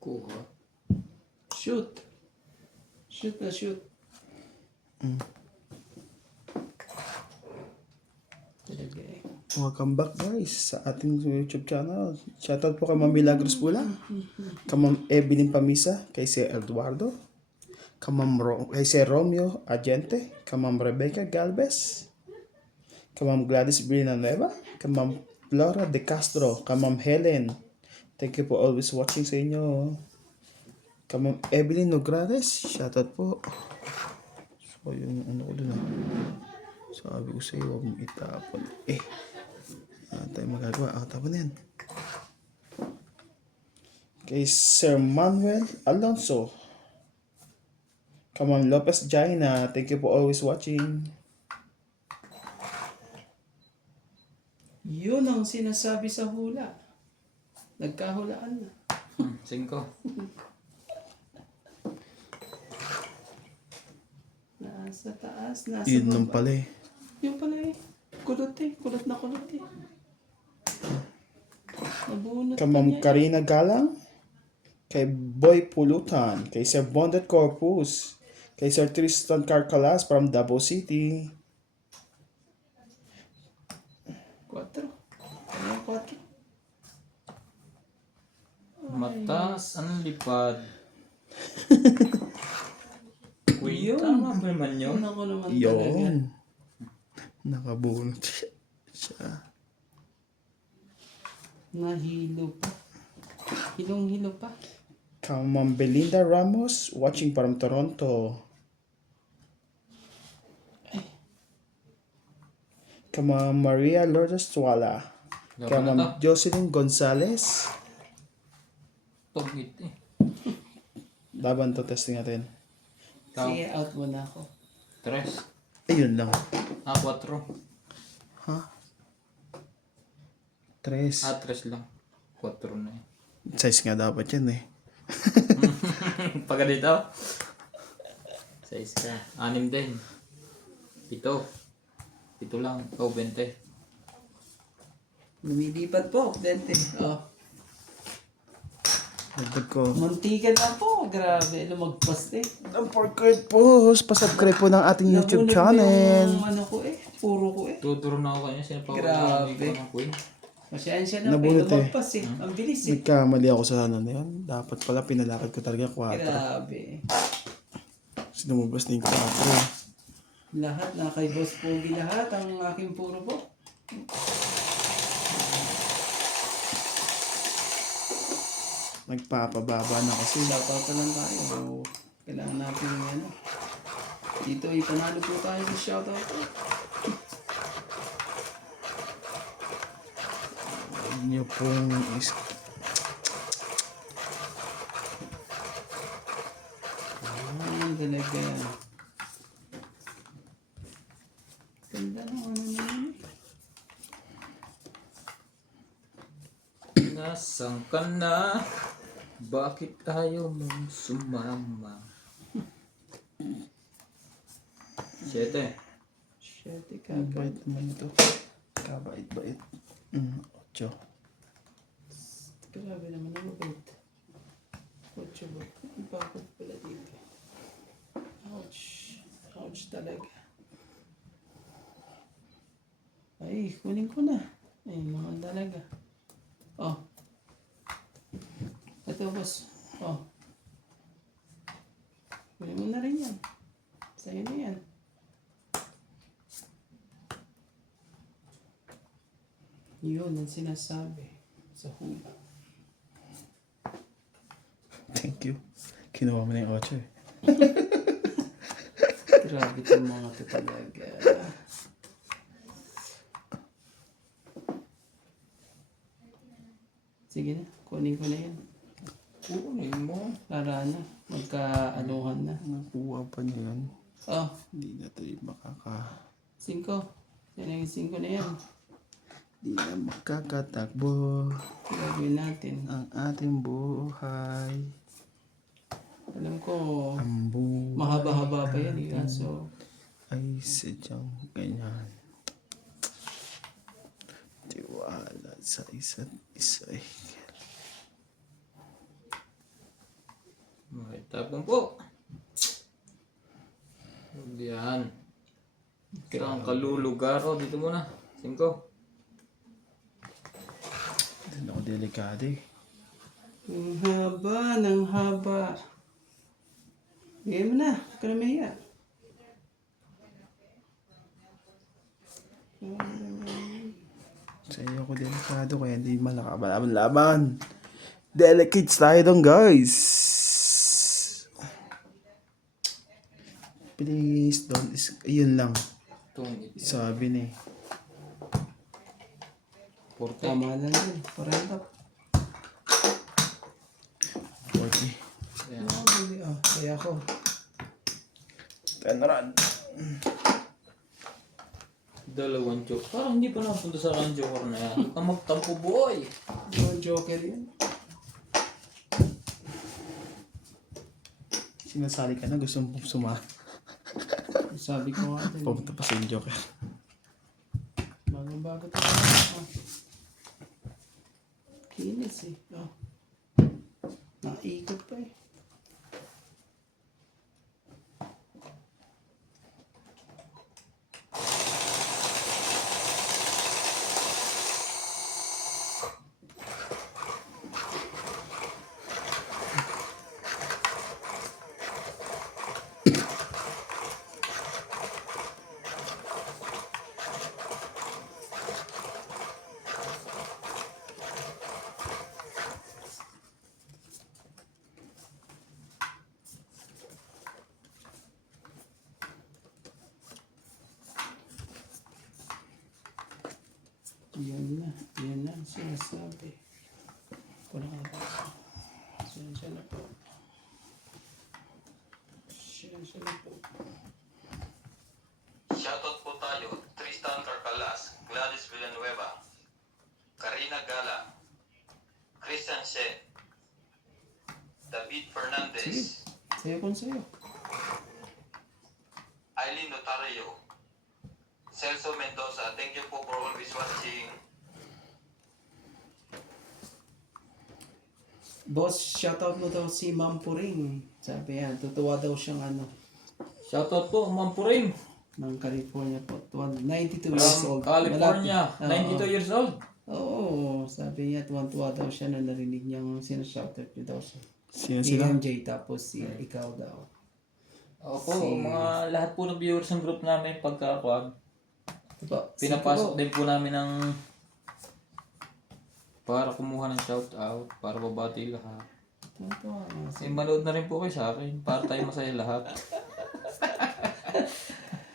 Kuha. Shoot. Shoot na shoot. Talaga eh. Welcome back guys sa ating YouTube channel. Shoutout po kay Ma'am Milagros Bula, kay Ma'am Evelyn Pamisa, kay Sir Eduardo, kay Sir Romeo Agente, kay Ma'am Rebecca Galvez, kay Ma'am Gladys Villanueva, kay Ma'am Flora De Castro, kay Ma'am Helen. Thank you for always watching sa inyo. Kay Ma'am Evelyn Nograles, shoutout po. So yung ano ko dun sabi ko sa'yo, huwag mong itapon. Tayo magagawa. Tapon yan. Kay Sir Manuel Alonso. Come on, Lopez Jaina. Thank you for always watching. Yun ang sinasabi sa hula. Nagkahulaan na. 5. Nasa taas, nasa Yun baba. nung pala eh. Yun pala eh. Kulot eh. Kulot na kulot eh. Nabunot Kay pa Ma'am niya. Karina Galang. Kay Boy Pulutan. Kay Sir Bondet Corpus. Kay Sir Tristan Carcalas from Davao City. 4. Ano 4? Matas, anong lipad? Uy, Yun. tama ba naman yun? Yun ako naman talaga. Yun. Nakabunot siya. Nahilo pa. Hilong-hilo pa. Kay Ma'am Belinda Ramos. Watching from Toronto. Kay Ma'am Maria Lourdes Tuala. Kay Laban na Ma'am Jocelyn Gonzalez. Tugit eh. Laban to, testing natin. Sige, out muna ako. 3. Ayun lang. 4. Ha? 3. 3 lang. 4 na eh. Size nga dapat yan eh. Pagka dito. 6 ka. 6 din. 7. 7 lang. Ikaw 20. Lumilipat po, dente. Oh. Dagdag ko. Muntikan na po. Grabe, lumagpas eh. Don't forget po, pasubscribe po ng ating YouTube Nabunod channel. Yung ano ko eh. Puro ko eh. Tuturo na ako kanya. Grabe. Ko ng queen. Pasensya na. Nabunot May eh. lumagpas eh. Ang bilis eh. Nagkamali ako sa ano na yun. Dapat pala pinalakad ko talaga 4. Grabe. Sinumubas na yung 4. Lahat na kay Boss Pogi lahat. Ang aking puro po. Nagpapababa na kasi. Sila pa lang tayo. So, kailangan natin yung ano. Dito, ipanalo po tayo sa shoutout. Huwag niyo pong Talaga yan. Ganda ng ano naman eh. Nasaan ka na? Bakit ayaw mong sumama? 7. Shit, ikaw. Bait naman ito. Kabait-bait. 8. Grabe naman ang mabait. Kotse ba? Ang bakit pala dito. Ouch. Ouch talaga. Ay, kunin ko na. Ay, naman talaga. Oh. Ito, boss. Oh. Kunin mo na rin yan. Sa'yo na yan. Yun ang sinasabi sa hula. Thank you. Kinuha mo na yung 8 eh. Grabe itong mga ito talaga. Sige na, kunin ko na yan. Kunin mo. Para ano, magkaanuhan na. Nakuha pa niya yan. Oh, Hindi na tayo 5. Yan ang 5 na yan. Hindi na makakatakbo Gagawin natin. ang ating buhay. Alam ko, Ang buhay mahaba-haba pa yan eh. So, ay sadyang ganyan. Tiwala sa isa't isa. Tapon po. Yan. Kaya ang kalulugar. Oh, dito muna. 5. Hindi ako delikado eh. Ang haba ng haba. Bigay mo na. Huwag ka na mahiya. Sa iyo ako delikado kaya hindi man nakabalaban-laban. Delicates tayo dong guys. Please don't yun lang. Sabi ni. Porte. Tama lang yun. 40. 40. Ayan. Kaya ako. 10 run. 2 joke. Parang hindi pa napunta sa akin joker na yan. Huwag kang magtampo, boy. Yung joker yun. Sinasali ka na gusto mong Sabi ko nga din. pumunta pa sa yung joker. Bagong-bago tayo. Kinis eh. Naikot pa eh. Yan na ang sinasabi. Wala nga ba? Siya na po. Shoutout po tayo, Tristan Carcalas, Gladys Villanueva, Karina Gala, Christian Shen, David Fernandez, Sayo kung sayo. Eileen Notario, Celso Mendoza. Thank you po for always watching. Boss, shoutout mo daw si Ma'am Puring. Sabi yan, tutuwa daw siyang Shoutout po, Ma'am Puring. ng California po. 92 years From old. California. Malapit. 92 years old. Oo, sabi niya, tuwan-tuwa daw siya na narinig niyang sinashoutout niyo daw siya. Sino Si sila? MJ tapos si ikaw daw. Opo, mga lahat po ng viewers ng group namin pagkakuan. Diba? Pinapasok din po namin ng para kumuha ng shoutout, para babati lahat. Tuwan-tuwa nga siya. Manood na rin po kayo sa akin, para tayo masaya lahat.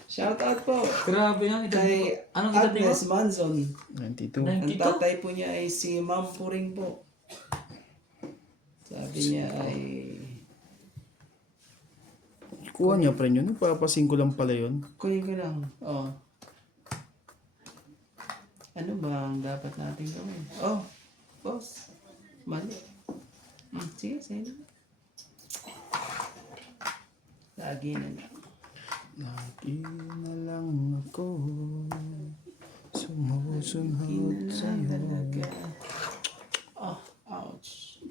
Shoutout po Grabe nga, kay anong edad niyo? Agnes Manson. 92. Ang 92? tatay po niya ay si Ma'am Puring po. Sabi niya ay... Kuha niya pre yun. Papasing ko lang pala yun. Kunin ko lang. Oh. Ano ba ang dapat natin gawin? Oh, boss. Mali. Sige, sige. Lagi na lang. Lagi na lang ako sumusunod sa'yo. Talaga. Oh, ouch.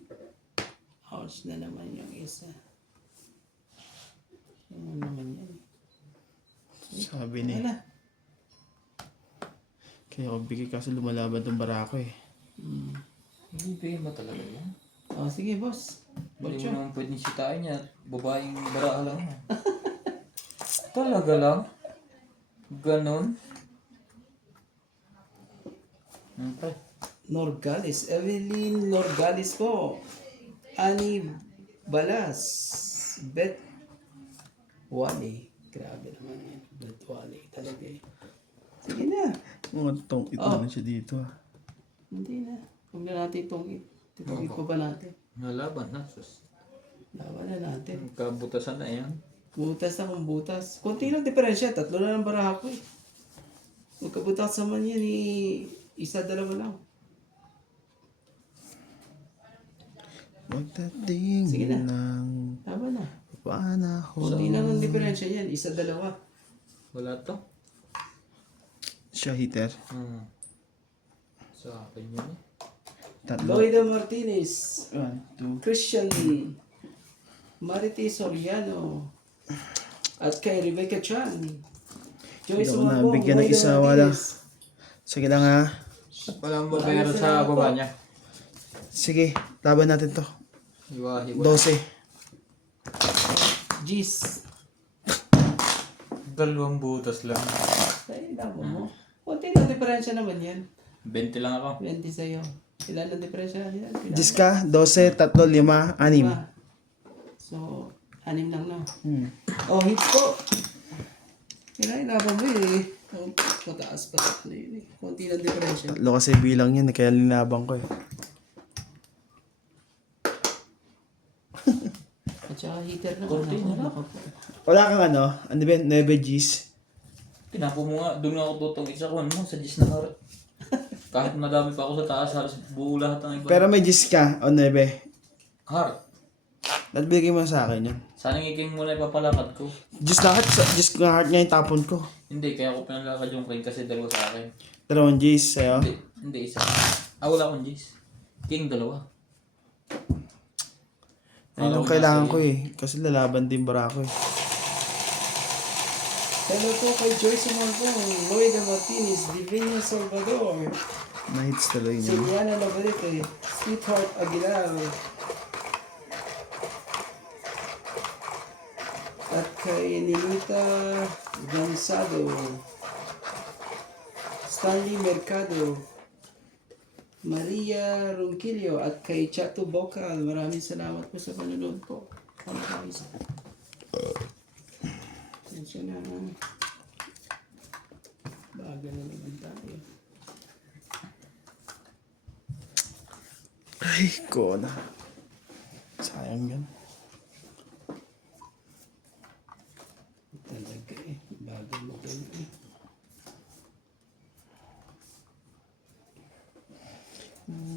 Ouch na naman yung isa. Ano naman yan? Sabi ni. Wala. Kaya ako bigay kasi lumalaban tong barako eh. Ibigay mo talaga yan. Oh, sige, boss. Hindi Bocho. mo naman pwedeng sitain niya. Babaeng bara lang yan. Talaga lang? Ganon? Okay. Norgalis. Evelyn Norgalis po. Ani Balas. Bet Wally. Grabe naman yan. Bet Wally. Talaga eh. Sige na. Mga tong ito na siya dito ah. Hindi na. Huwag na natin itong itong pa ba natin? Nalaban na. Sus. Laban na natin. Kabutasan na yan. Butas na kung butas. Kunti lang diferensya. 3 na lang baraha ko eh. Magkabutas naman yan eh. 1, 2 lang. Magdating Sige na. lang Laban na. panahon. Kunti lang ang diferensya yan. 1, 2. Wala to? Siya hitter. Sa akin yun eh. Tatlo. Loida Martinez. 1, 2. Christian Marites Soriano. At kay Rebecca Chan. Joyce Hindi ako Umabong, nabigyan ng Lloyd isa, wala. Martinez. Sige lang ha. Walang babayaro sa baba niya. Sige, laban natin to. Hiwa-hiwa. 12. Gis. 2 butas lang. Ay, damo mo. Kunti na diferensya naman yan. 20 lang ako. 20 sa'yo. Ilan ang diferensya nila? Ilan? Jiska, 12, 3, 5, 6. Ah. So, 6 lang na. Oh, hits po. Kailangan mo eh. Mataas pa. Ano yun eh. Kunti lang diferensya. Tatlo kasi bilang yun, kaya linabang ko eh. At saka heater na. Kunti na lang. Wala kang ano ba yun? 9 Gs. Tinapo mo nga, doon nga ako tutong isa ko mo sa Gis na heart. Kahit madami pa ako sa taas, halos buo lahat ng iba. Pero may Gs ka, o 9. Heart. Nabigay mo sa akin yun. Sana ngiging muna ipapalakad ko. Diyos lahat, Diyos nga heart nga yung tapon ko. Hindi, kaya ako pinalakad yung king kasi dalawa sa akin. 2 Gs sa'yo. Hindi isa. Wala akong Gis. King 2. Ayun ang kailangan ko eh. Kasi lalaban din bara ako eh. Hello po kay Joyce Umabong, Lloyd Martinez, Divino Salvador, Nights tuloy niya. Siliana Navarrete, Sweetheart Aguilar, at kay Ninita Gonzalo, Stanley Mercado, Maria Ronquillo, at kay Chato Bocal. Maraming salamat po sa panonood po. Tensya na. Baga na naman tayo. Ay, ko na. Sayang yan. Talaga eh. Baga mo kayo eh.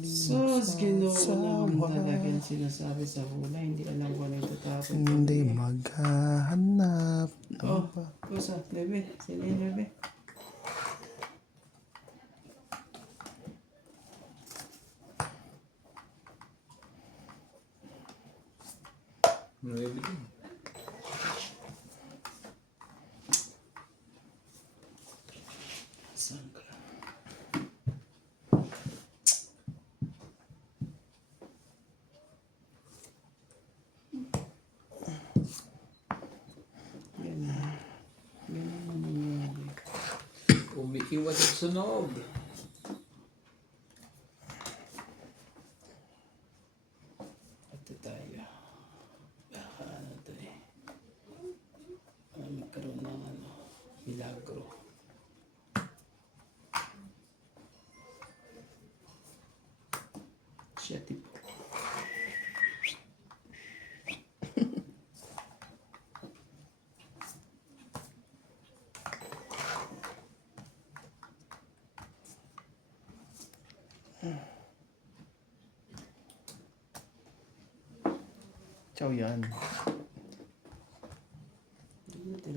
Sos, Ginoo naman talagang sinasabi sa hula. Hindi alam ko na itatapon. Hindi maghahanap. Oh, kusa, bebe. Sino yung bebe? Nuebe din. Saan ka? Ganun. Ganun ang nangyari. Umiiwas at sunog. Ito tayo. Baka ano to eh. Magkaroon ng ano, milagro. Siya tipo. Chow yan.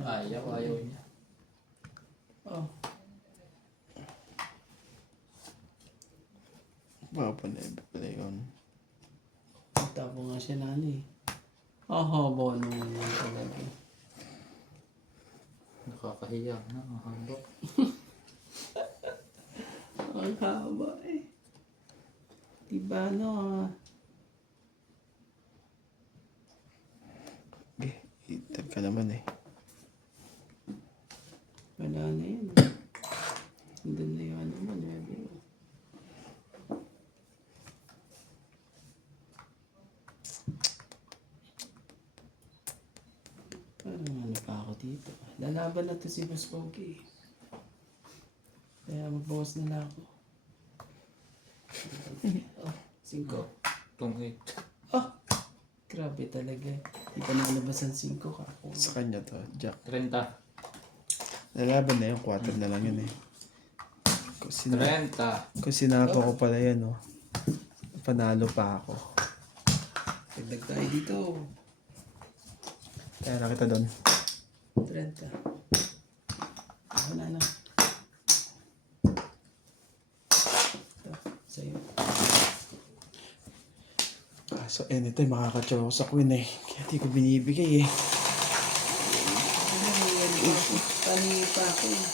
Ayaw niya. Oh, Baka pa na pala yun. tapo nga siya na ano eh. Bono naman talaga. Nakakahiya na. Ang hambak. Ang haba eh. Diba no? Eh, ital ka naman eh. Wala na yun. Hindi na yun ano mo. Parang ano pa ako dito. Lalaban na to si Boss Pogi. Kaya magbawas na lang ako. Oh, 5. Itong 8. Oh, grabe talaga. Di pa nakalabas ang 5 ka. Sa kanya to, Jack. 30. Lalaban na yung 4 na lang yun eh. Kung 30. sinapa ko pala yan, oh. Panalo pa ako. Dagdag tayo dito. Kaya na kita doon. 30. Ako na lang. Ito, sa'yo. So anytime makakatsaw ako sa queen eh. Kaya di ko binibigay eh. Panipa ako eh.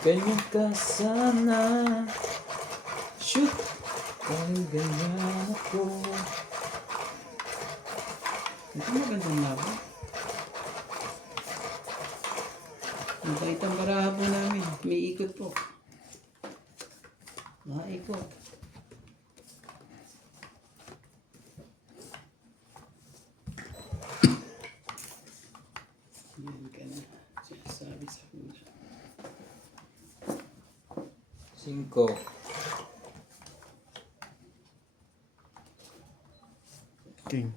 Ganyan ka sana. Shoot! Dahil ganyan ako. Ito magandang laban. Mabait ang baraha po namin. May ikot po. Ikot. Yan ka na. Sinasabi sa hula. 5. King.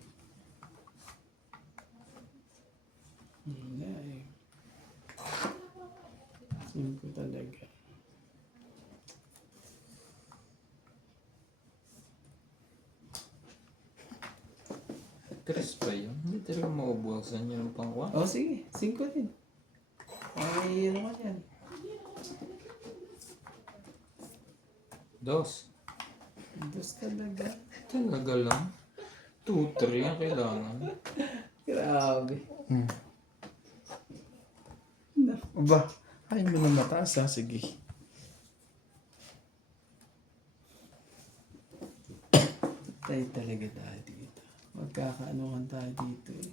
Hindi eh. Simple talaga. Tres pa yun. Hindi talaga maubuwasan yun ang pangwa. Oh, sige. 5 din. Ay, ano ka yan? 2. Dos talaga. Talaga lang. 2, 3 ang kailangan. Grabe. Hmm. Aba, ayaw mo na mataas ha. Sige. Tayo talaga tayo dito. Magkakaanuhan tayo dito eh.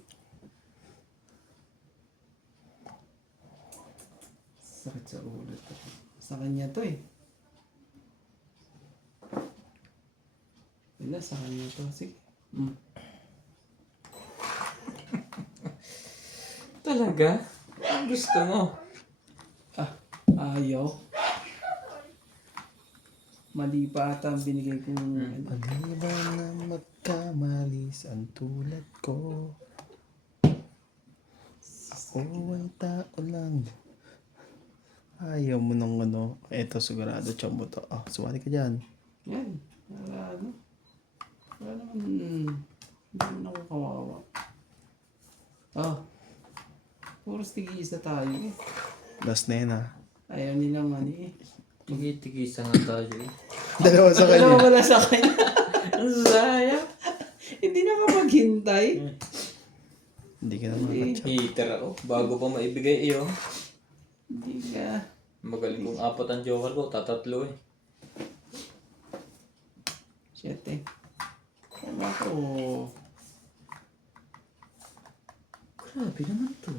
Sakit sa ulo to. Sa kanya to eh. Wala, sa kanya to. Sige. Talaga? Ang gusto mo? Ayaw. Mali pa ata ang binigay kong ano. Mali ba na magkamalis ang tulad ko? Oo ay tao lang. Ayaw mo nung ano. Eto sigurado chamba to. Ah, sumali ka dyan. Yan. Wala ano. Wala naman. Hindi naman ako kawawa. Puros tigisa tayo eh. Last na yun ha. Ayaw nilang mali eh. Tigisa nga tayo eh. Dalawa sa kanya. Dalawa wala sa kanya. Ang sayang. Hindi na ka maghintay. Hindi ka na makakatsa. Peter ako. Bago pa maibigay iyo. Hindi ka. Magaling kong 4 ang joker ko. Tatatlo eh. 7. Ewan ko. Grabe naman to.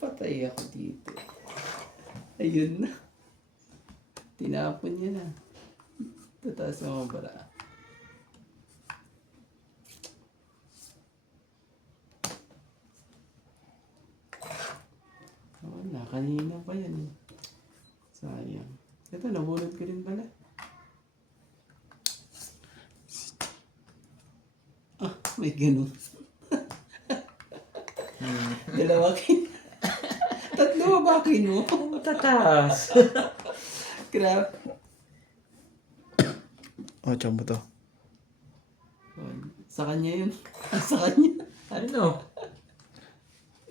Patay ako dito. Ayun na. Tinapon niya na. Tataas ang mga bara. Wala, kanina pa yan eh. Sayang. Ito, nabulot ko rin pala. May ganun. Dalawa kin. Tatlo ba kin mo? Tataas. Crap. Oh, chamba to. Sa kanya yun. Sa kanya. Ano?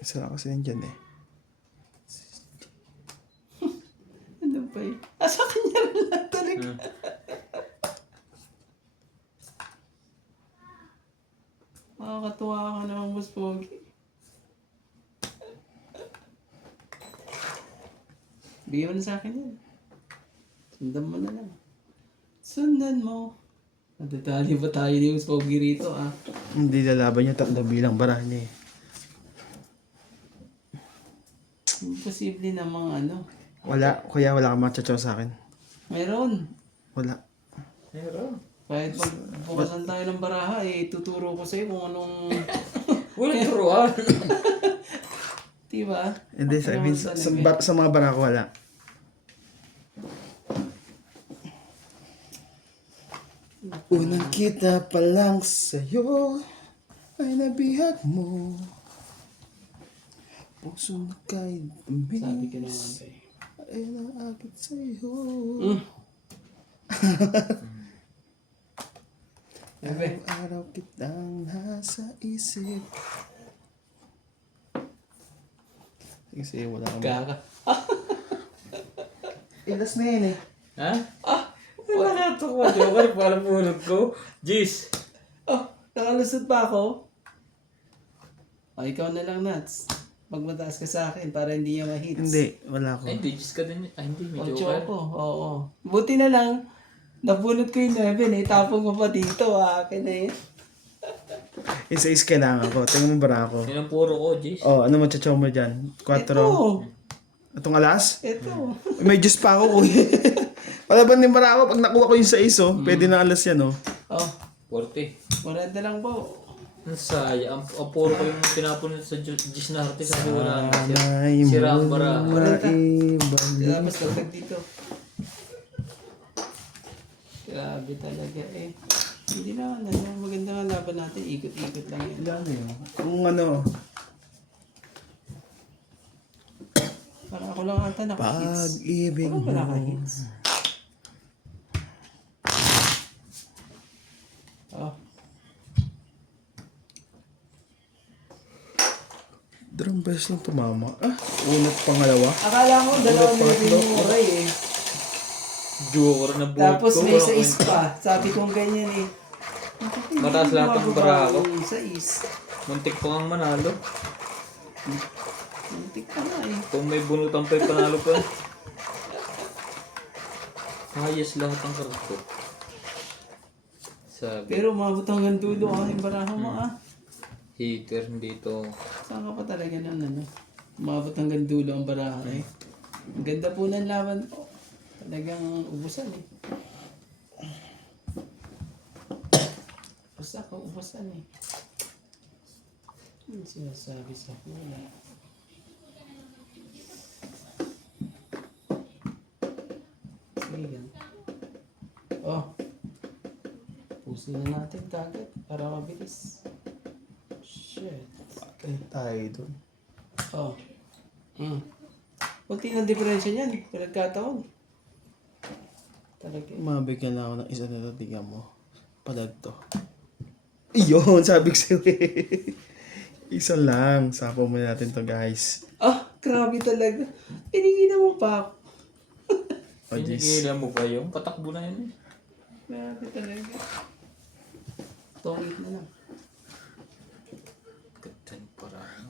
Isa lang kasi nandyan eh. Ano pa yun? Sa kanya rin lang talaga. Makakatuwa ka naman, Boss Pogi. Bigyan mo na sa akin yan. Sundan mo na lang. Sundan mo. Nadadali ba tayo ni Boss Pogi rito ah? Hindi lalaban niya 3 bilang barahan niya eh. Imposible namang ano. Wala, kuya wala kang matchatsaw sa akin. Meron. Wala. Meron. Kahit magbukasan tayo ng baraha, eh, tuturo ko sa'yo kung anong... Walang turuan. Diba? Hindi, sa, I mean, sa mga bara ko wala. Unang kita pa lang sa'yo ay nabihag mo. Puso na kay Sabi ka naman eh. ay naakit sa'yo. Araw-araw kitang nasa isip. Kasi wala kang Kaka. Ilas na yan eh. Ha? Wala ka ito ko. Joker, parang pulot ko. Jeez. Oh, nakalusot pa ako. O, ikaw na lang, Nats. Magmataas ka sa akin para hindi niya ma-hits. Hindi, wala ko. Ay, hindi. Jeez ka din. Ay, hindi. May Ocho Joker. ako, oo. Buti na lang, nabunot ko yung 11 eh. Tapong ko pa dito, akin na yan. Isa-is kailangan ko. Tingnan mo bara ako. Yan ang puro ko, Jeez. Oh, ano machachaw mo dyan? 4. Ito, Itong alas? ito. May juice pa ako kuya. Palaban din bara ako. Pag nakuha ko yung 6 oh, pwede na alas yan oh. Oh, 40. 40 lang po. Ang saya. Ang puro ko yung tinapon sa Jeez na harte. Sabi wala na. Ay, Sira ang bara. Tapos lagdag dito. Grabe talaga eh. Hindi naman, maganda nga laban natin. Ikot-ikot lang yan. Ano yun? Kung ano, Para ako lang ata naka-hits. pag-ibig Ako mo. pa naka-hits. Oh, Dalawang beses lang tumama. Unat pangalawa. akala ko dalawa na rin yung oray eh. Joker na buhat Tapos ko. may Walang sais kwenta. pa. Sabi kong ganyan eh. Mataas lahat ng bara ko. Sais. Muntik pa kang manalo. Muntik pa nga eh. Kung may bunutan pa yung panalo pa. Ayos lahat ang karat ko. Sabi. Pero umabot hanggang dulo ang baraha mo ah. Hater, hindi to. Saan ka pa talaga nun ano? Umabot hanggang dulo ang baraha eh. Ang ganda po ng laban po. Talagang ubusan eh. Basta ako ubusan eh. Ano sinasabi sa hula? Sige yan. Oh. Pusin na natin kagad para mabilis. Shit. Patay tayo dun. Oh. Kunti ng diferensya niyan. Pinagkataon. Talaga. Mabigyan na ako ng isa na tingnan mo. Palag to. Iyon, sabi ko sa'yo eh. Isa lang. Sapo mo natin to guys. Ah, grabe talaga. Pinigilan mo pa ako. O jeez. Pinigilan mo pa yung patakbo na yun eh. Grabe talaga. Tongit na lang. Gatan parang.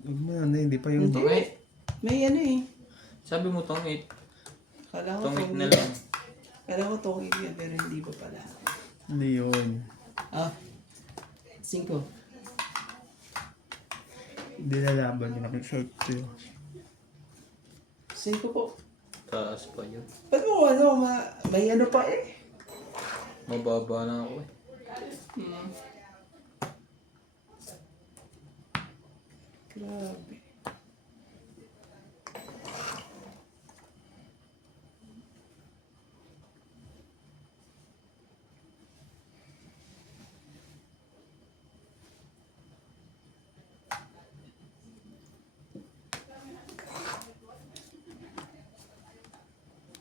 Huwag mo na, hindi pa yung... Hindi. Tongit. May ano eh. Sabi mo tongit. Kala ko Tongit tongit. na lang. Kala ko tongit yan, pero hindi pa pala. Hindi yun. Ah. 5. Hindi lalaban. Nakishort ko yun. 5 po. Taas pa yun. Ba't mo ano, may ano pa eh. Mababa na ako eh. Grabe.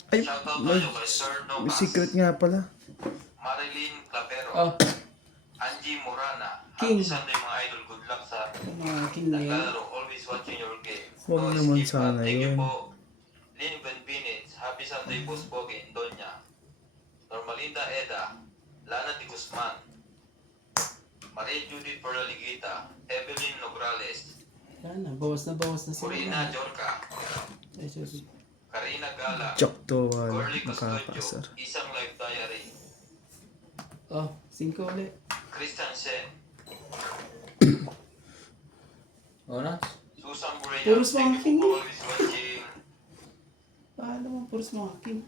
Ay, Shoutout may, tayo kay Sir may Nomas, secret nga pala. Marilyn Clapero, Oh, Angie Morana. King. Happy Sunday mga idol. Good luck sa mga king na yan. naglalaro. Always watching your game. Huwag No naman skip, sana Thank you yun. po. Lynn Benbinit. Happy Sunday po Spoke Donya. Normalinda Eda. Lana Di Guzman. Maria Judith Perlaligita. Evelyn Nograles. Yan na, bawas na sila. Corina Jorca. Ay, sorry. Karina Gala. Joke to, Corley Custodio. makakasar. Isang life diary. Oh, 5 ulit. Christian Sen. O na? Susan Burenya. Puros mga Thank you king. po always watching. Paano mo, puros mga king.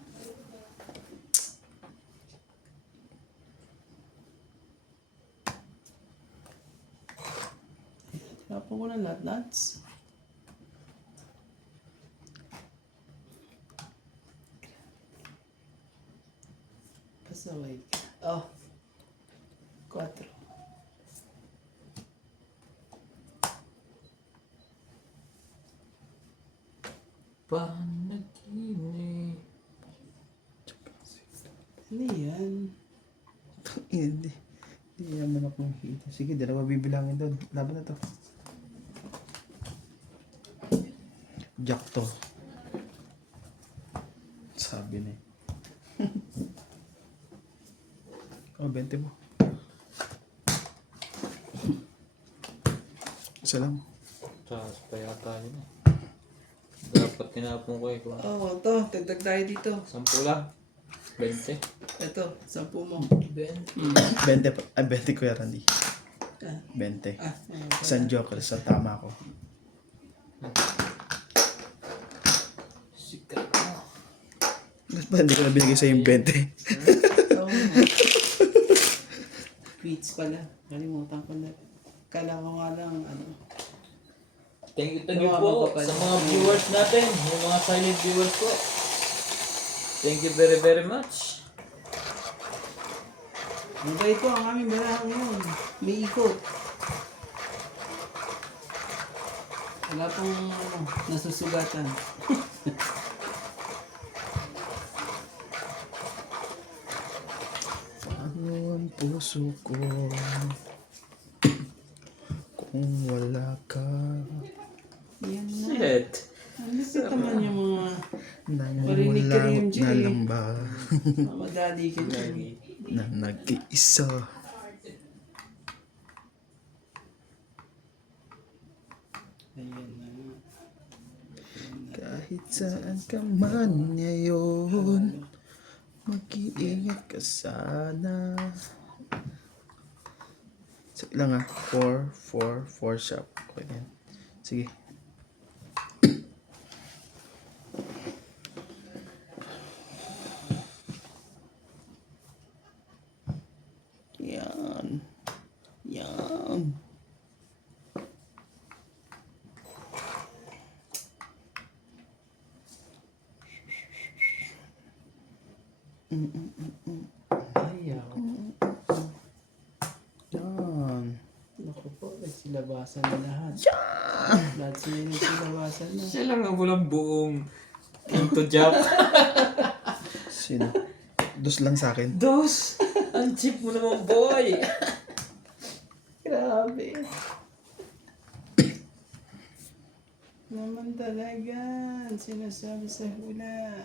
Tinapon ko na nuts. Pasaway ka. Oh. 4. Panaginip. Ano yan? Hindi. Hindi naman ako makikita. Sige, dalawa bibilangin doon. Laban na to. Jack to. Sabi na eh. Oh, 20 mo. Isa lang. Taas pa yata yun. Dapat tinapon ko eh. Oo, to. Dagdag tayo dito. 10 lang. 20. Ito, 10 mo. 20 pa. 20 Kuya Randy. Ah, 20. ayun. Isang joker sa tama ko. Sikat mo. Bakit ba hindi ko na binigay sa yung 20? Oo. Tweets pala. Kalimutan ko na. Kala ko nga lang, ano. Thank you po sa mga viewers natin. Yung mga silent viewers po. Thank you very very much. Hanggang ito ang aming balahan ngayon. May ikot. Wala pong ano, nasusugatan. Ano ang puso ko kung wala ka? Yan na. Shit. Ano sa naman yung mga Marinig ka rin, Nangulangot Jay. na lang ba madali ka dyan. na nag-iisa? Ayan na. Kahit saan ka man ngayon, mag-iingat ka sana. Sige lang ah. 4 sharp. Okay yan. Sige. Yan. Yan. Ayaw. Yan. Naku po, nagsilabasan na lahat. Lahat sila nagsilabasan na. Siya lang ang walang buong into job. Sino? Dos lang sa akin. Dos! Ang cheap mo naman, boy! Grabe. Naman talaga. Sinasabi sa hula.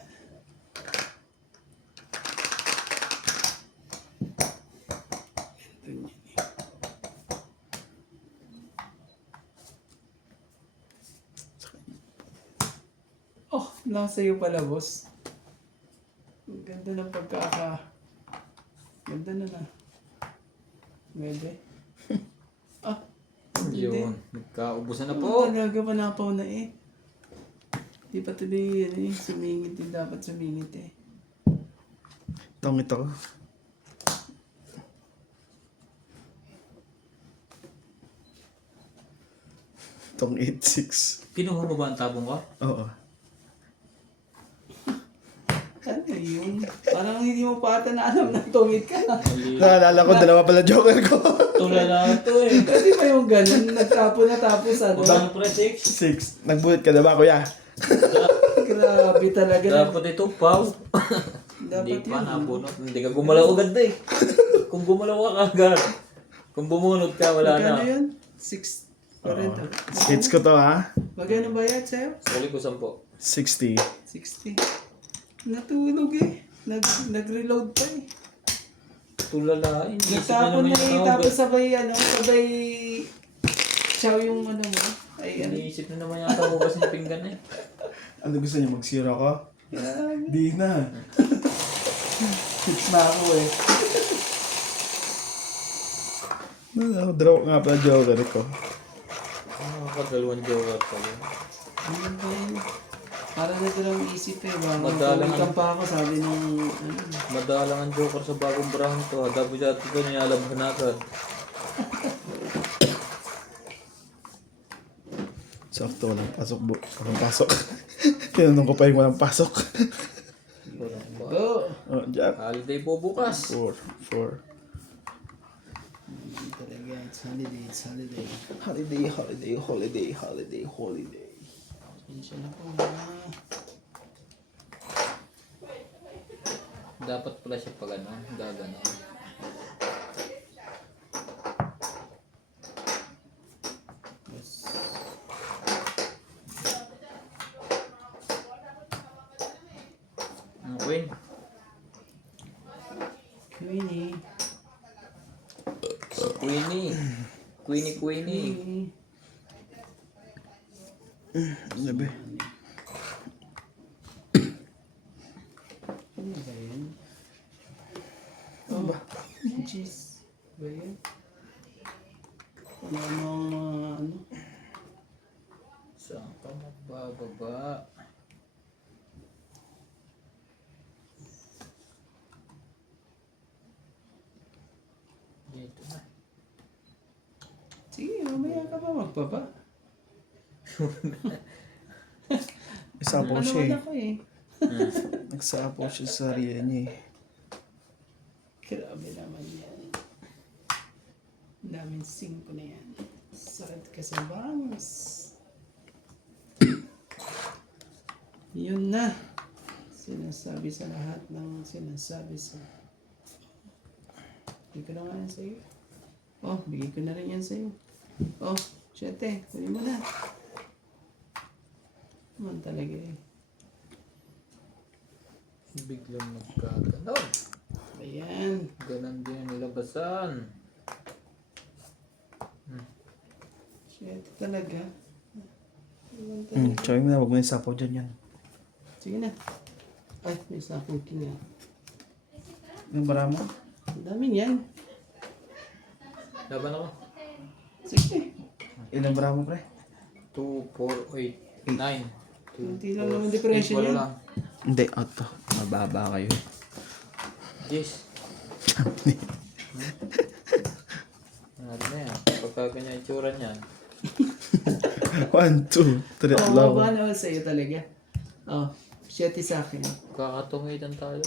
Ito yun eh. Oh, nasa iyo pala, boss. Ang ganda ng Ganda na na. Pwede. Ah, Yun, nagkaubusan na po. po. Talaga panapaw na eh. Di pa tuloy yan eh. Sumingit din dapat sumingit eh. Tong ito. Tong 8-6. Kinuha mo ba ang tabong ko? Oo. Ano yun? Parang hindi mo pa ata na alam na tungit ka. Naalala ko, dalawa pala joker ko. Tulala to eh. Kasi pa yung ganun, nagtapo na tapos ano. Magkano pre 6? 6. Nagbuhat ka na ba, kuya? Grabe talaga. Dapat ito, pau. Dapat Hindi pa yun. nabunot. Hindi ka gumalaw agad eh. Kung gumalaw ka agad. Kung bumunot ka, wala Magkano na. yun? 6.40. Hits ko to, ha? Magkano bayad sa'yo? Suli ko 10. 60. 60. Natulog eh. Nag-reload pa eh. Tulala. Nagtapon na eh. Tapos sabay siyaw yung ano mo. Ay ano. Iniisip na naman yata ko kasi yung pinggan eh. Ano gusto niyo? Mag-zero ko? Grabe. Di na. Fix na ako eh. Draw nga pala joker ko. Nakakadalawang joker pala. Ano ba yun? Para na ito lang isip eh. Baka Madalang magkawitan pa ako sabi nung ano. Madalang ang joker sa bagong brand to. Dapat dati ko nilalabhan agad. Sakto, walang pasok bu. Walang pasok. Tinanong ko pa yung walang pasok. Go! Oh, Jack. Holiday po bukas. 4. Hindi talaga. It's holiday. Holiday. Pasensya na po. Dapat pala siya pag ano, gagano. Queen. Queenie. Queenie. Queenie. Queenie. Labi. Ano ba yan? Ano ba? Cheese. Ba yan? Ano? Saan ka magbababa? Dito na. Sige, mamaya ka pa magbaba. Isapaw Ano siya eh. ako eh. Nagsapaw siya sa sarili niya eh. Grabe naman yan. Ang daming 5 na yan. Sakit ka sa bangs. Yun na. Sinasabi sa lahat ng sinasabi sa... Bigay ko na nga yan sa'yo. Oh, bigay ko na rin yan sa'yo. Oh, 7. Kunin mo na. Naman talaga eh. Biglang nagkaganon. Ayan. Ganon din ang labasan. 7 talaga. Naman talaga. Sabi mo na, huwag mo na isapaw dyan yan. Sige na. Ay, may sapong king yan. Yung bara mo? Ang dami niyan. Laban ako. Sige. Ilang bara mo, pre? 2, 4, 8, 9. Kunti lang naman differential yan. lang. Hindi, ato. Mababa kayo. Yes. Ano na yan? Pagka ganyan yung tsura niyan. 1, 2, 3, Oo, low. mababa naman sa'yo talaga. Oh, 7 sa akin. Kakatungitan tayo.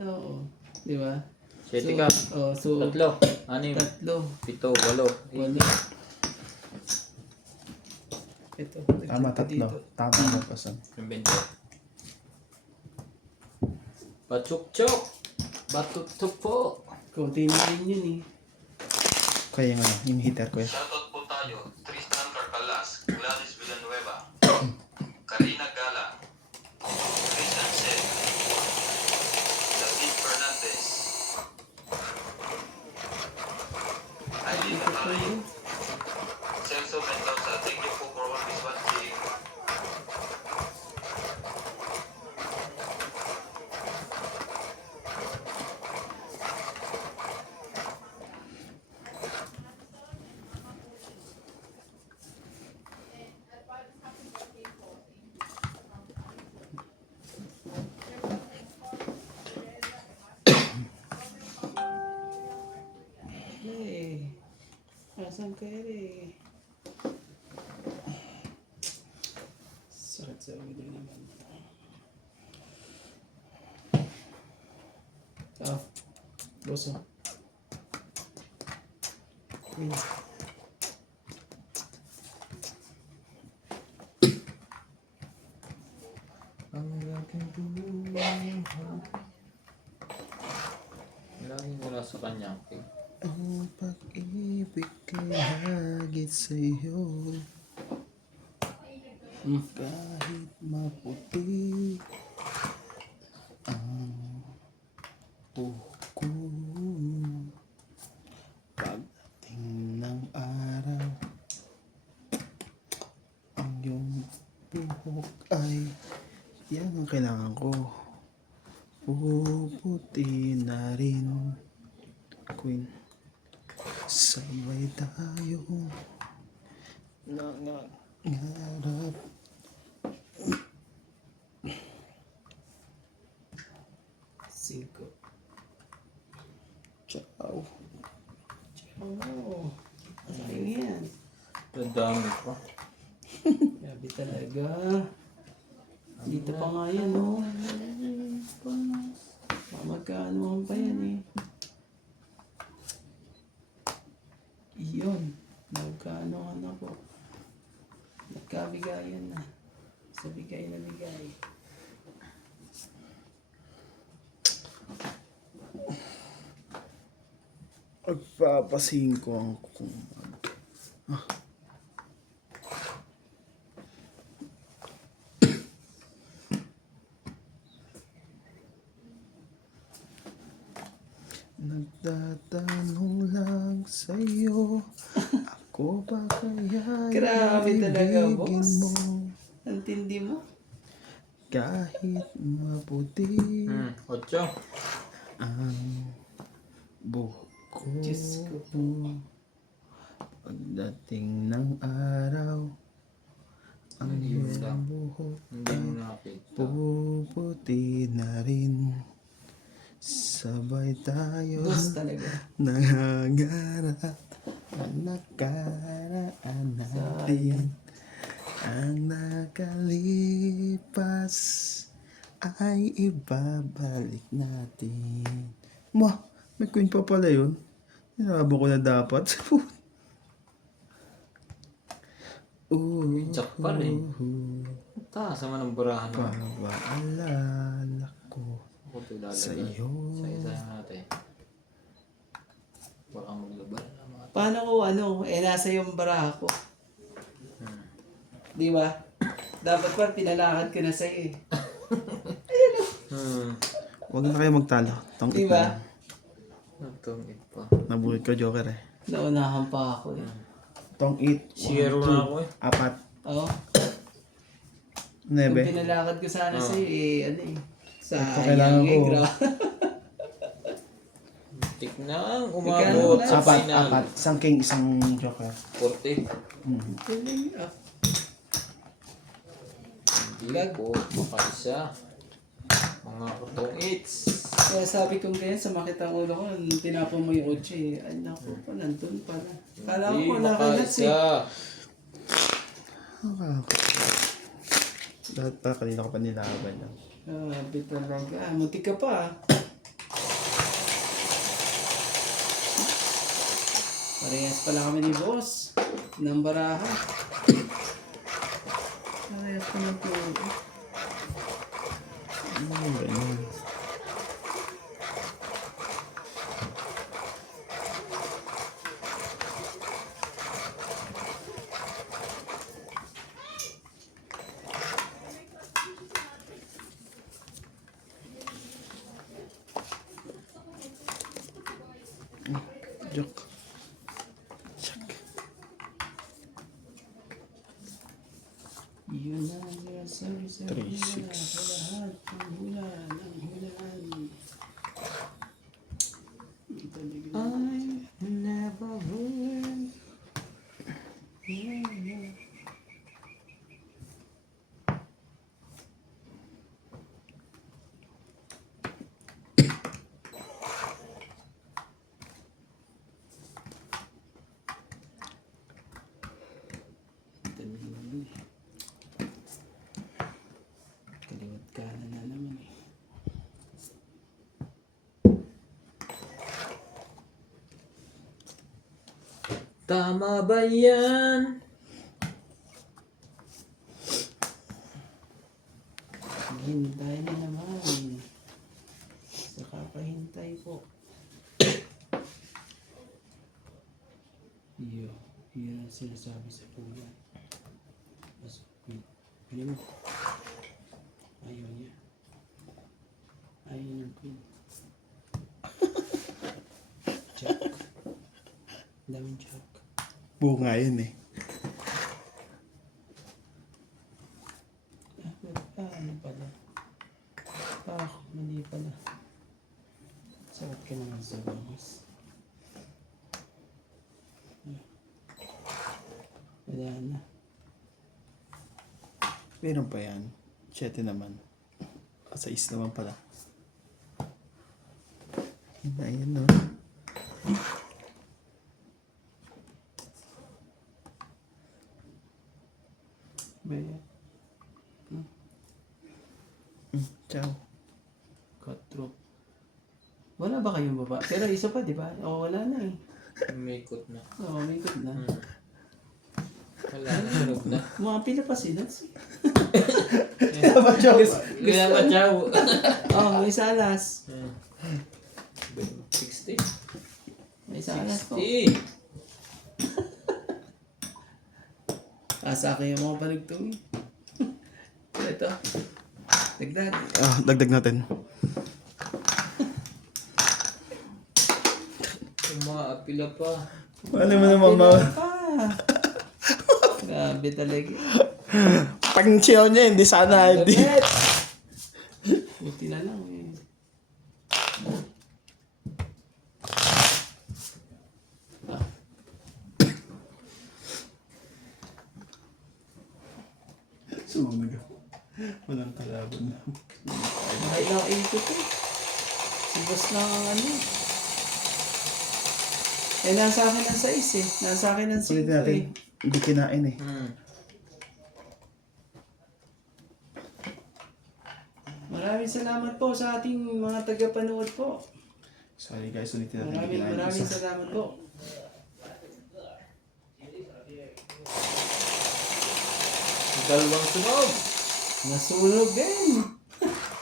Oo. Di ba? 7 ka. Oh, so, 3, 6, 3. 7, 8. Wala. Ito. Tama, dito. 3. Tama mo, pasan. Yung 20. Batsuk-tsuk! Batuk-tuk po! Kunti na rin yun eh. Kaya nga, yung heater ko eh. Shoutout po tayo, Tristan Carcalas, Gladys Villanueva, Karina Gala, Christian Seth, David Fernandez, Aileen Ataray, Celso Mendoza. Thank you po for always watching. Hey. Asan ka eh? Sakit sa ulo naman. Ah. Boso. Queen. Ang aking buhay. Laging wala sa kanya. Okay? Ang pag-ibig kay hagit sa'yo. Kahit maputi ang buhok ko, pagdating ng araw, ang iyong buhok ay yan ang kailangan ko. Puputi na rin, Queen. Sabay tayong nangangarap. Cinco. Ciao. Oh. Ano yan? Dadami pa. Grabe talaga. Dito pa nga yan, oh. Magkano pa yan, eh. Iyon. Magkano ako. Nagkabigayan na. Sa bigay na bigay. Pagpapasin ko ang kumag. Magtatanong lang sa'yo, ako ba kaya Grabe talaga, ibigin boss. mo? Ang tindi mo. Kahit maputi 8. ang buhok ko. Diyos ko. Pagdating ng araw, ang iyong buhok Hindi mo nakita. puputi na rin. Sabay tayo Boss talaga. nangangarap ang nakaraan natin. Ang nakalipas ay ibabalik natin. May queen pa pala yun. Hinabo ko na dapat. Jack pa rin. Taas naman ang burahan mo. Paalala ko Ako ito ilalagay. sa iyo. Sayang natin. Baka maglaban na mga. Paano ko nasa yung baraha ko. Di ba? Dapat pa pinalakad ko na sa'yo eh. Huwag na kayo magtalo. Tong Di ba? Nagtungit pa. Nabulit ko, Joker eh. Naunahan pa ako eh. Tong 8. Zero na ako eh. 4. Oo. 9. Kung pinalakad ko sana sa'yo Ito sayang kailangan ko. Tik na Magkano umabot na? sa final. 4. Isang king, isang Joker. 40. Hindi po. Baka isa. Mga kartong 8s. Kaya sabi kong ganyan, sumakit ang ulo ko, tinapon mo yung 8 eh. Ay naku pa, nandun pala. Kala ko Hindi wala ka na makaisa. Lahat pa, kanina ko pa nilaban yan. Grabe talaga. Muntik ka pa ah. Parehas pala kami ni boss. Ng baraha. Parehas pa ng tulo. Ganyan. Joke. Check. Yun na ang sabi sa 3, 6. lahat ng hulan, ang hulan. I never will. Kaliwat ka na naman eh. Tama ba yan? Hintay na naman. Sa kakahintay po. Yun ang sinasabi sa pulan. Ano mo? Ayaw niya. Ayaw ng queen. Jack. Daming jack. Bunga yun eh. Ano pala? Mali pala. Sakot ka naman sa bangas. Wala na. Meron pa yan. 7 naman. 6 naman pala. Ayan no. May Ciao. katro. Wala ba kayong baba? Pero isa pa, di ba? O wala na eh. Umikot na. Oo, may ikot na. Wala na, sunog na. Mga pila pa sinas. Kaya ba, Chow? Oo, may salas. 60? May salas po. 60! Sa akin yung mga panagtungi. Ito. Dagdag. Dagdag natin. Umaapila pa. Ano mo naman Grabe talaga. Pag siyaw niya, hindi sana, hindi. Buti na lang eh. Sunog. Walang kalaban na. Nakailang ikot eh. Si boss lang ang ano. Eh, nasa akin ang 6 eh. Nasa akin ang 5 Ulitin natin. eh. Hindi kinain eh. Maraming salamat po sa ating mga tagapanood po. Sorry guys, ulitin natin. Hindi kinain Maraming isa. salamat po. Dalawang sunog. Nasunog din.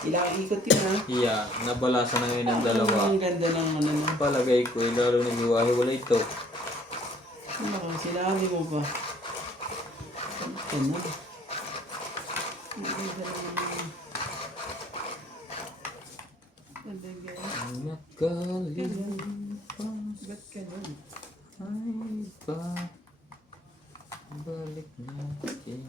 Ilang ikot yun ha. Yeah, nabalasan na ngayon ng dalawa. Ang ganda ng ano na. Palagay ko, lalo naghiwa-hiwala ito. Ano ka, sinabi mo ba? Ano? Ang ganda ng Nakalipas ba't ka nun? ay ba balik natin.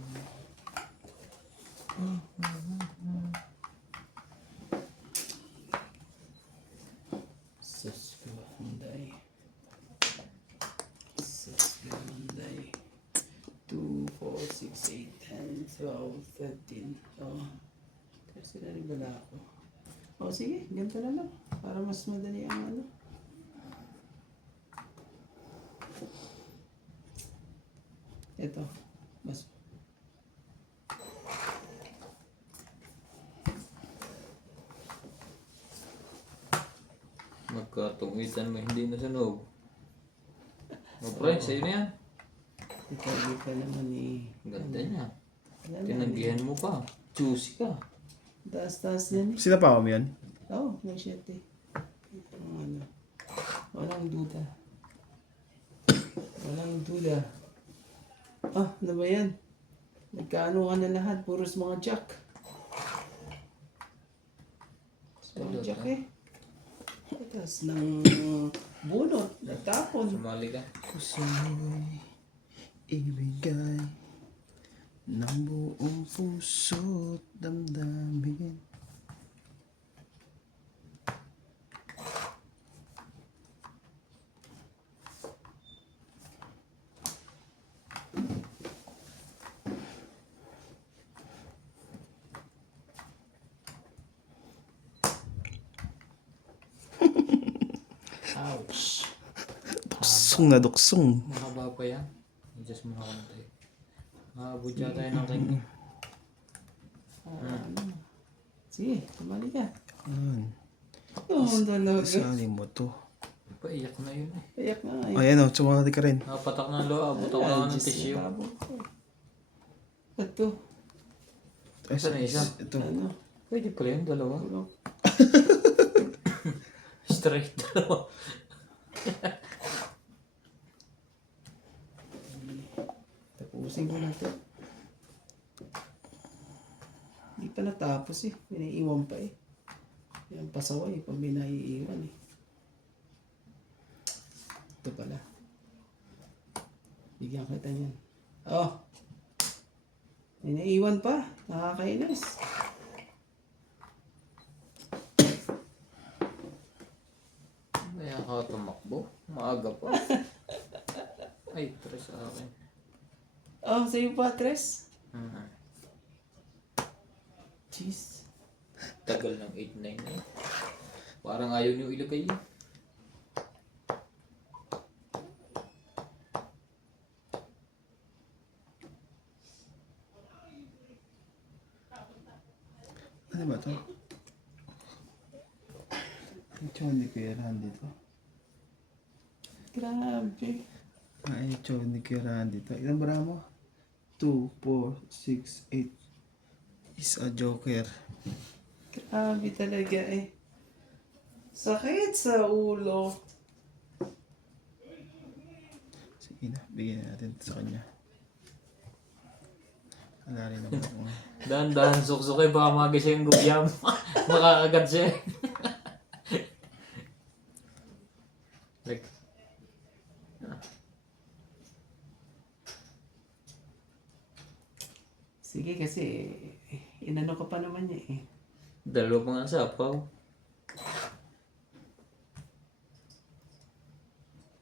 Sus ko, Monday. Sus ko, Monday. 2, 4, 6, 8, 10, 12, 13. Oh. Kasi na rin bala ako. Oh, sige, ganito na lang. Para mas madali ang ano. Ito. Mas Magkatungitan mo, hindi nasunog. O pre, sa'yo na yan. itabi ka naman eh. Ganda niya. Ayan na. Tinanggihan mo pa. Juicy ka. Taas-taas din eh. Sinapawa mo yan? Oo, may shit eh. Ano. Walang duda. Walang duda. Ah, ano ba yan? Nagkaano ka na lahat? Puros mga jack. Mga jack eh. Tapos ng bunot, natapon. Sumali ka. Gusto'y ibigay ng buong puso't damdamin. Ouch. Duksong na duksong. Mahaba pa yan. Adjust mo na konti. Maabot yata tayo ng ring. Ano? Sige, tumali ka. Ayan. Oo, talaga. Isali mo to. Paiyak na yun eh. Payak nga eh. Ayan o, sumali ka rin. Nakapatak ng loob. Abot ako Ay, lang ng Diyos tissue. na babo ko. Ito. Ito na isa. Ito. Ano? Pwede pala yun, dalawa. Ulo. Straight dalawa. Tapusin ko na ito. Hindi pa natapos eh. Pinaiiwan pa eh. Yan pasaway pag may naiiwan eh. Ito pala. Bigyan kita niyan. Oh! May naiiwan pa. Nakakainis. Kaya ka tumakbo. Maaga pa. Ay, tres sa akin. Oh, sa'yo pa, Tres? Mhm. Jeez. Tagal ng 8-9 na yun. Parang ayaw niyo ilagay yun. Ano ba to? Ito hindi ko yarahan dito. Grabe. Ay, ito hindi ko yarahan dito. Ilan bara mo? 2, 4, 6, 8. Is a joker. Grabe talaga eh. Sakit sa ulo. Sige na, bigyan natin ito sa kanya. Wala rin naman ako. Dahan-dahan suksukay, baka magising yung gubyam. Makakagat siya. Like, Sige kasi, inano ka pa naman niya eh. Dalawa pa nga sapaw.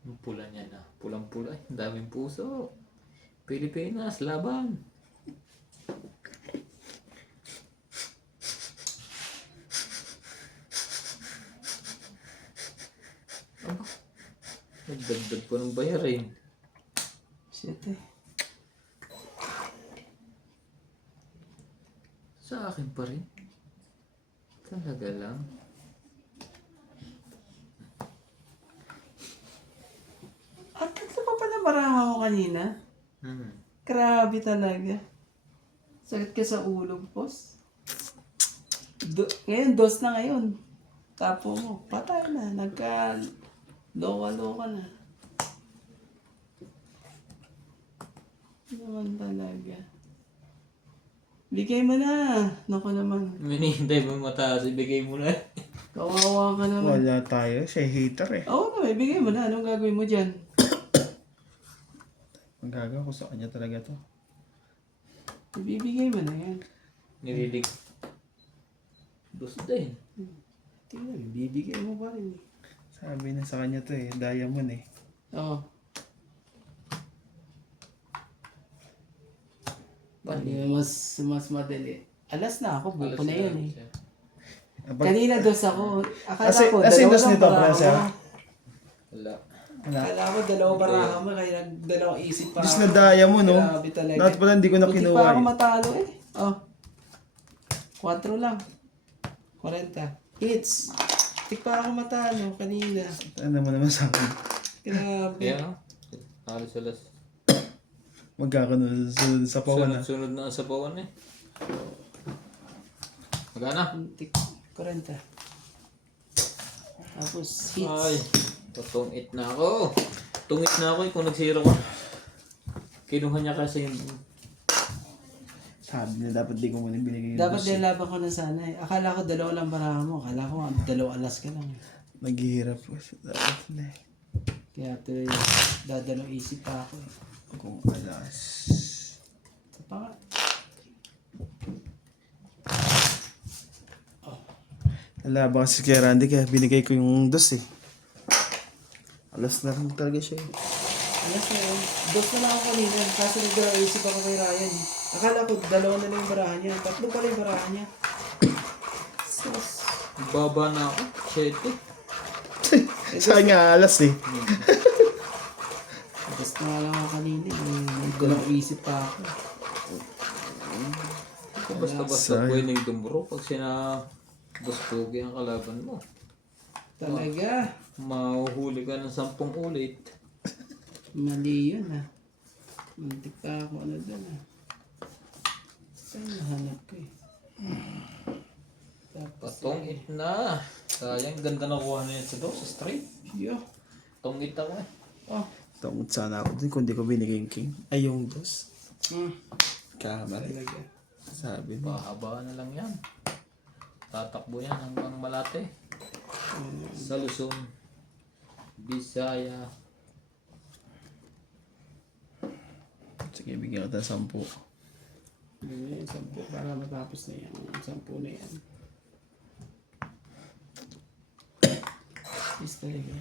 Ang pula niya na. Pulang-pula. Ang daming puso. Pilipinas, laban. Aba, nagdagdag pa ng bayarin. Shit eh. Sa akin pa rin. Talaga lang. At tatlo pa pala baraha mo kanina. Grabe talaga. Sakit ka sa ulo, boss. Ngayon, dos na ngayon. Tapo mo, patay na. Loka-loka na. Naman talaga. Bigay mo na. Naku naman. Minihintay mo mataas, ibigay mo na. Kawawa ka naman. Wala tayo. Siya hater eh. Oo naman, bigay mo na. Anong gagawin mo dyan? Magagawa ko sa kanya talaga to. Ibibigay mo na yan. Nililig. Dos din. Tingnan, bibigay mo pa rin eh. Sabi na sa kanya to eh. Diamond eh. Oo. Mas madali. Alas na ako, buko na yun eh. Kanina dos ako. Akala ko, Kasi dalawa dos lang nito, baraha Prensa. mo. Wala. Akala ko, dalawang baraha mo, kaya dalawang isip pa Diyos ako. na diamond no. Grabe talaga. Dapat pala hindi ko na Buti kinuha pa ako eh. matalo eh. Oh. 4 lang. 40. Hits. Tik pa ako matalo kanina. Ano mo naman sa akin. Grabe. Kaya, halos alas. Magkakasunod sa pawan na. Sunod na sa pawan eh. Magana? Tik 40. Tapos hits. Ay, tutungit na ako. Tungit na ako eh kung nagsiro ko. Kinuha niya kasi yung... Sabi niya dapat di ko muna binigay yung Dapat dos. nilaban ko na sana eh. Akala ko dalawa lang baraha mo. Akala ko dalawa alas ka lang eh. Naghihirap po siya. Dapat na eh. Kaya tuloy, dadalong isip pa ako eh. Kung alas. Sa pa nga. Nalaban kasi kay Randy kaya binigay ko yung dos eh. Alas na lang talaga siya eh. Alas na yun. Dos na lang ako kanina. Kaso nagdalawang isip ako kay Ryan eh. Akala ko dalawa na lang yung baraha niya. Tatlo pala yung baraha niya. Sus. Baba na ako. Chete. Sa kanya alas eh. Dos na lang ako kanina eh. Nagdalawang isip pa ako. Basta-basta pwedeng dumuro pag Bustugi ang kalaban mo. Talaga. Mahuhuli ka ng 10 ulit. Mali yun ah. Muntik pa ako ano dun ah. Saan nahanap ko eh. Tapos Patungit na. Sayang, ganda na kuha na yan sa dos. Straight. yo. Tungit ako eh. Oh. Tungkol sana ako din kung di ko binigay yung king. Ay yung dos. Kamali. Talaga. Sabi mo. Mahaba na lang yan. Tatakbo yan hanggang Malate. Sa Luzon. Bisaya. Sige, bigyan kita 10. Yun yung 10 para matapos na yan. 10 na yan. Is talaga.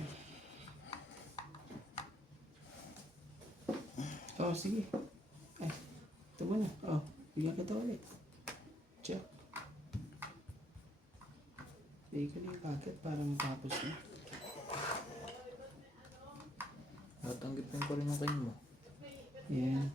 Oh, sige. Ay, ito muna. Oh, bigyan kita ulit. Check. Bigyan ko na yung packet para matapos na. Natanggipin ko rin yung kain mo. Yan.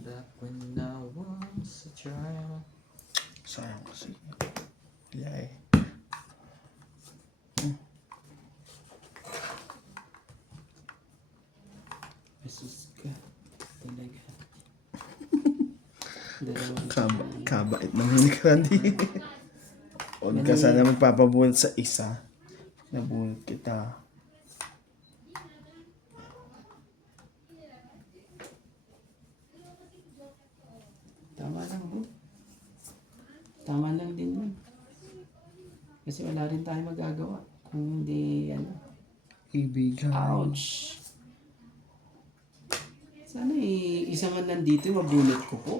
Back when I was a child. Sayang kasi. Wala eh. Jesus ka. Talaga. Dalawang Kabait naman ni Randy. Huwag ka sana magpapabunot sa isa. Nabunot kita. Tama lang bro. Tama lang din man. Kasi wala rin tayo magagawa. Kung hindi, ano. Ibigay. Ouch! Sana isa man nandito, mabunot ko po.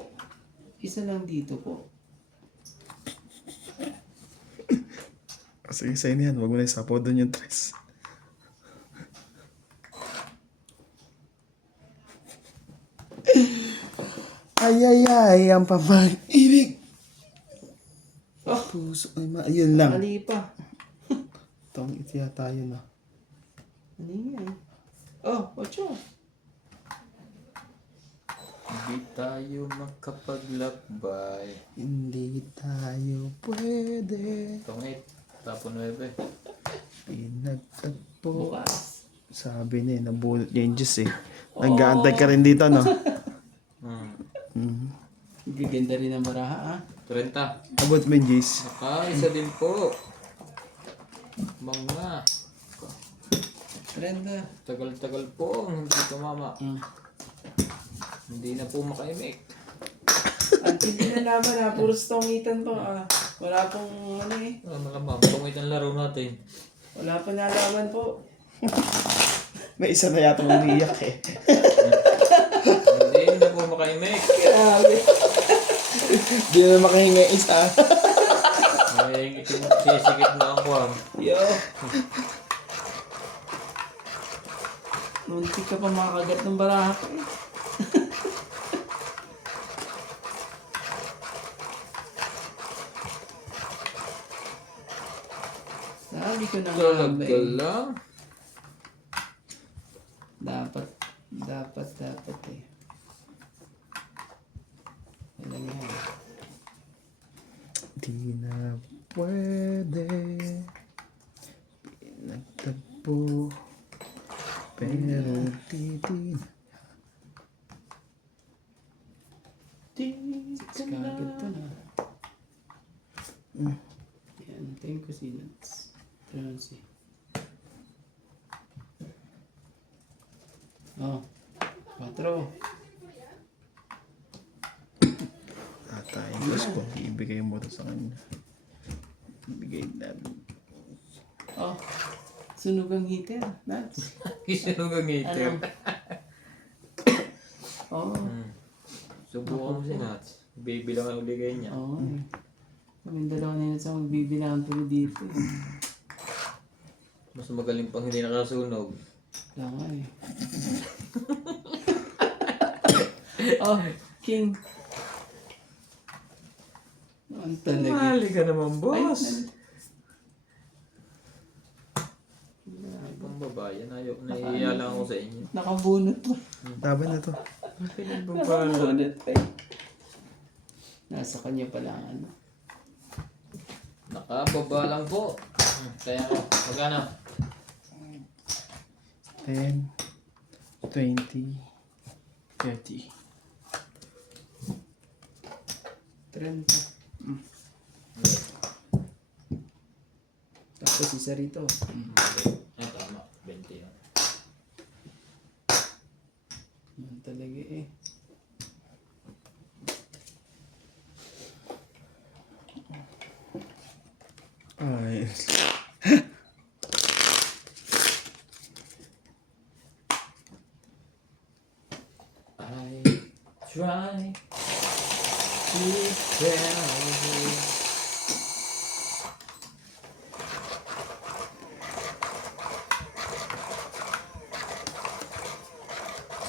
Isa lang dito po. Sige, sa'yo na yan. Huwag mo na isapaw doon yung tres. Ay, ang pamag-ibig. Oh, Puso, yun lang. mali pa. Itong ito yata yun ah. Ano yan? Oh, 8. Hindi tayo makapaglakbay. Hindi tayo pwede Itong 8. Tapos 9. pinagtagpo. Bukas. Sabi niya, nabunot niya yung juice eh. Nag-aantay ka rin dito, no? Gaganda rin ang baraha, ah. 30. Abot mo yung juice. Isa din po. Mga. 30. Tagal-tagal po. Hindi tumama. Hindi na po makaimik. Ang hindi na naman, ah. Puro stongitan to, ah. Wala pong, ano eh. Malamang. Tungit ang laro natin. Wala pa nalaman po. May isa na yata umiiyak eh. Hindi na po makaimik. Grabe. Hindi na makahinga yung isa. May sisikit na ako. Yo. Muntik ka pa makagat ng baraha ko eh. Sabi ko na nga ba Talaga eh. lang. Dapat eh. Alam yan. Di na pwede pinagtagpo. Pero titin. Kagad to na. Yan, thank you si Nuts. Transi. Oh, 4. Tatay, Diyos ko, ibigay mo to sa kanya. Ibigay namin. Oh, sunog ang heater. Nuts. Isinog ang Ano? 8. Oh, Subukan mo si Nats. Bibilang ang uligay niya. oo. Kaming dalawa na yun sa magbibilangan tuloy dito. Mas magaling pang hindi nakasunog. Kaya nga eh. Oh, King. Ang talaga. Mali ka naman, boss. Ay, Pang babae, naiiya lang ako sa inyo. nakabunot pa. Laban na to. Nakabunot pa eh. Nasa kanya pala ang ano. Nakababa lang po. Kaya ako, magana. 10, 20, 30. 30. Tapos isa rito. Ay, tama. 20 yan. Yan talaga eh. Ay. I try to tell you.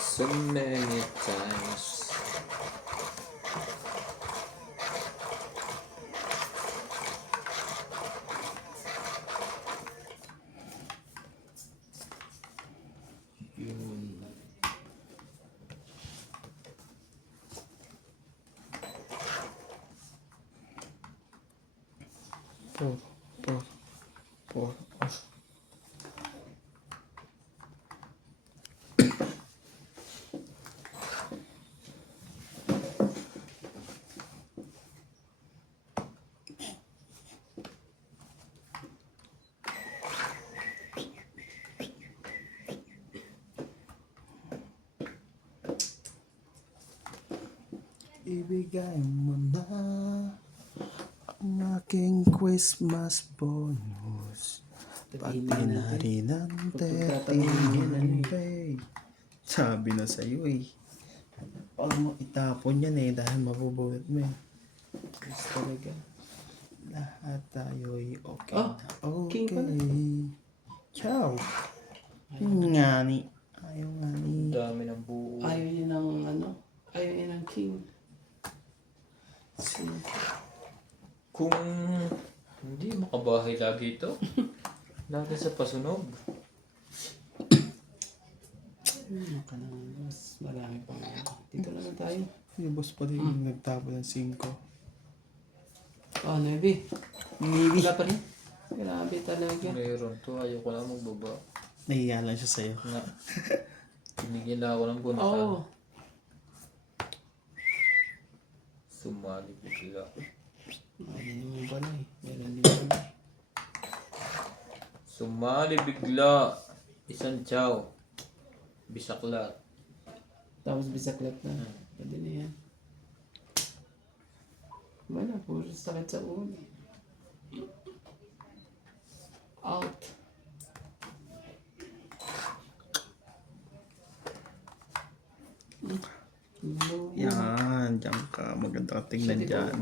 So many times. Yun. Four. Ibigay mo na ang aking Christmas bonus Tabihin Pati na na natin. rin ang Pagtatabihin yan, ano eh. teting. Sabi na sa'yo eh. Pag mo itapon yan eh, dahil mabubulot mo eh. Yes, talaga. Lahat tayo'y okay Oh, na. Okay. king pala. Ciao. Ngani. Ayaw ngani. Ang dami ng buo. Ayaw niya ng ano? Ayaw niya ng king. Kung hindi makabahay lagi ito, lagi sa pasunog. Ano ka na, mas marami pang ano. Dito naman tayo. Yung boss pa rin yung nagtapo ng 5. Oh, Navy. Maybe. Wala pa rin. Grabe talaga. Mayroon to, ayaw ko lang magbaba. Nahiya lang siya sa'yo. Na, tinigil ako ng bunaka. Oo. Sumali bigla. Ano naman pala eh. Meron din pala. Sumali bigla. Isang chow. Bisaklat. Tapos bisaklat na. Pwede na yan. Wala, puro sakit sa ulo. Out. No. Yan, diyan ka. Maganda ka tingnan Siya, di ba? dyan.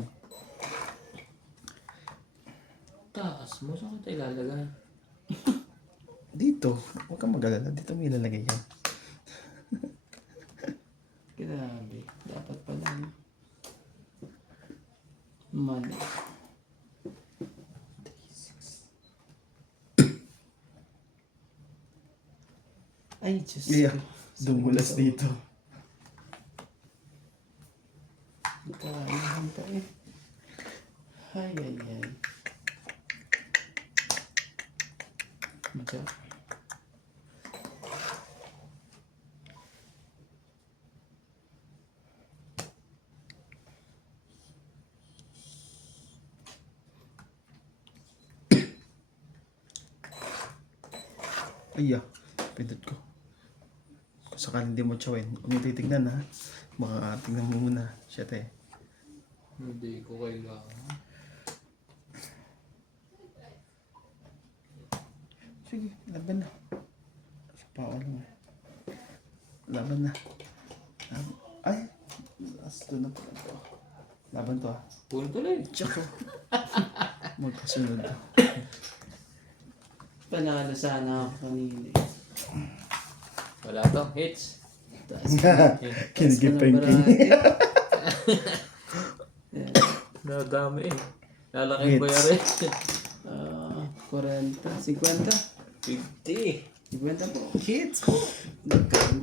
Taas mo, saan ka tayo ilalagay? Dito. Huwag kang mag-alala. Dito may lalagay yan. Grabe. Dapat pala. No? Mali. Ay, Diyos Yeah. ko. Dumulas dito. Kailangan tayo. Ay, ay, ay. Diyan. Ay, pindot ko. Kung sakaling hindi mo tsawin, huwag mo titignan ha. Baka tingnan mo muna. Shit eh. Hindi ko kailangan. Sige, laban na. Pawa lang eh. Laban na. Ay! Last doon na pala to. Laban to ah. Punto lang. Tsaka. Magkasunod. Panalo sana ako kanina. Wala to. Hits. Taas Kinigit pa yung king. Nadami eh. Lalaking Hits. bayarin. 40, 50. 50. 50 po. Hits po.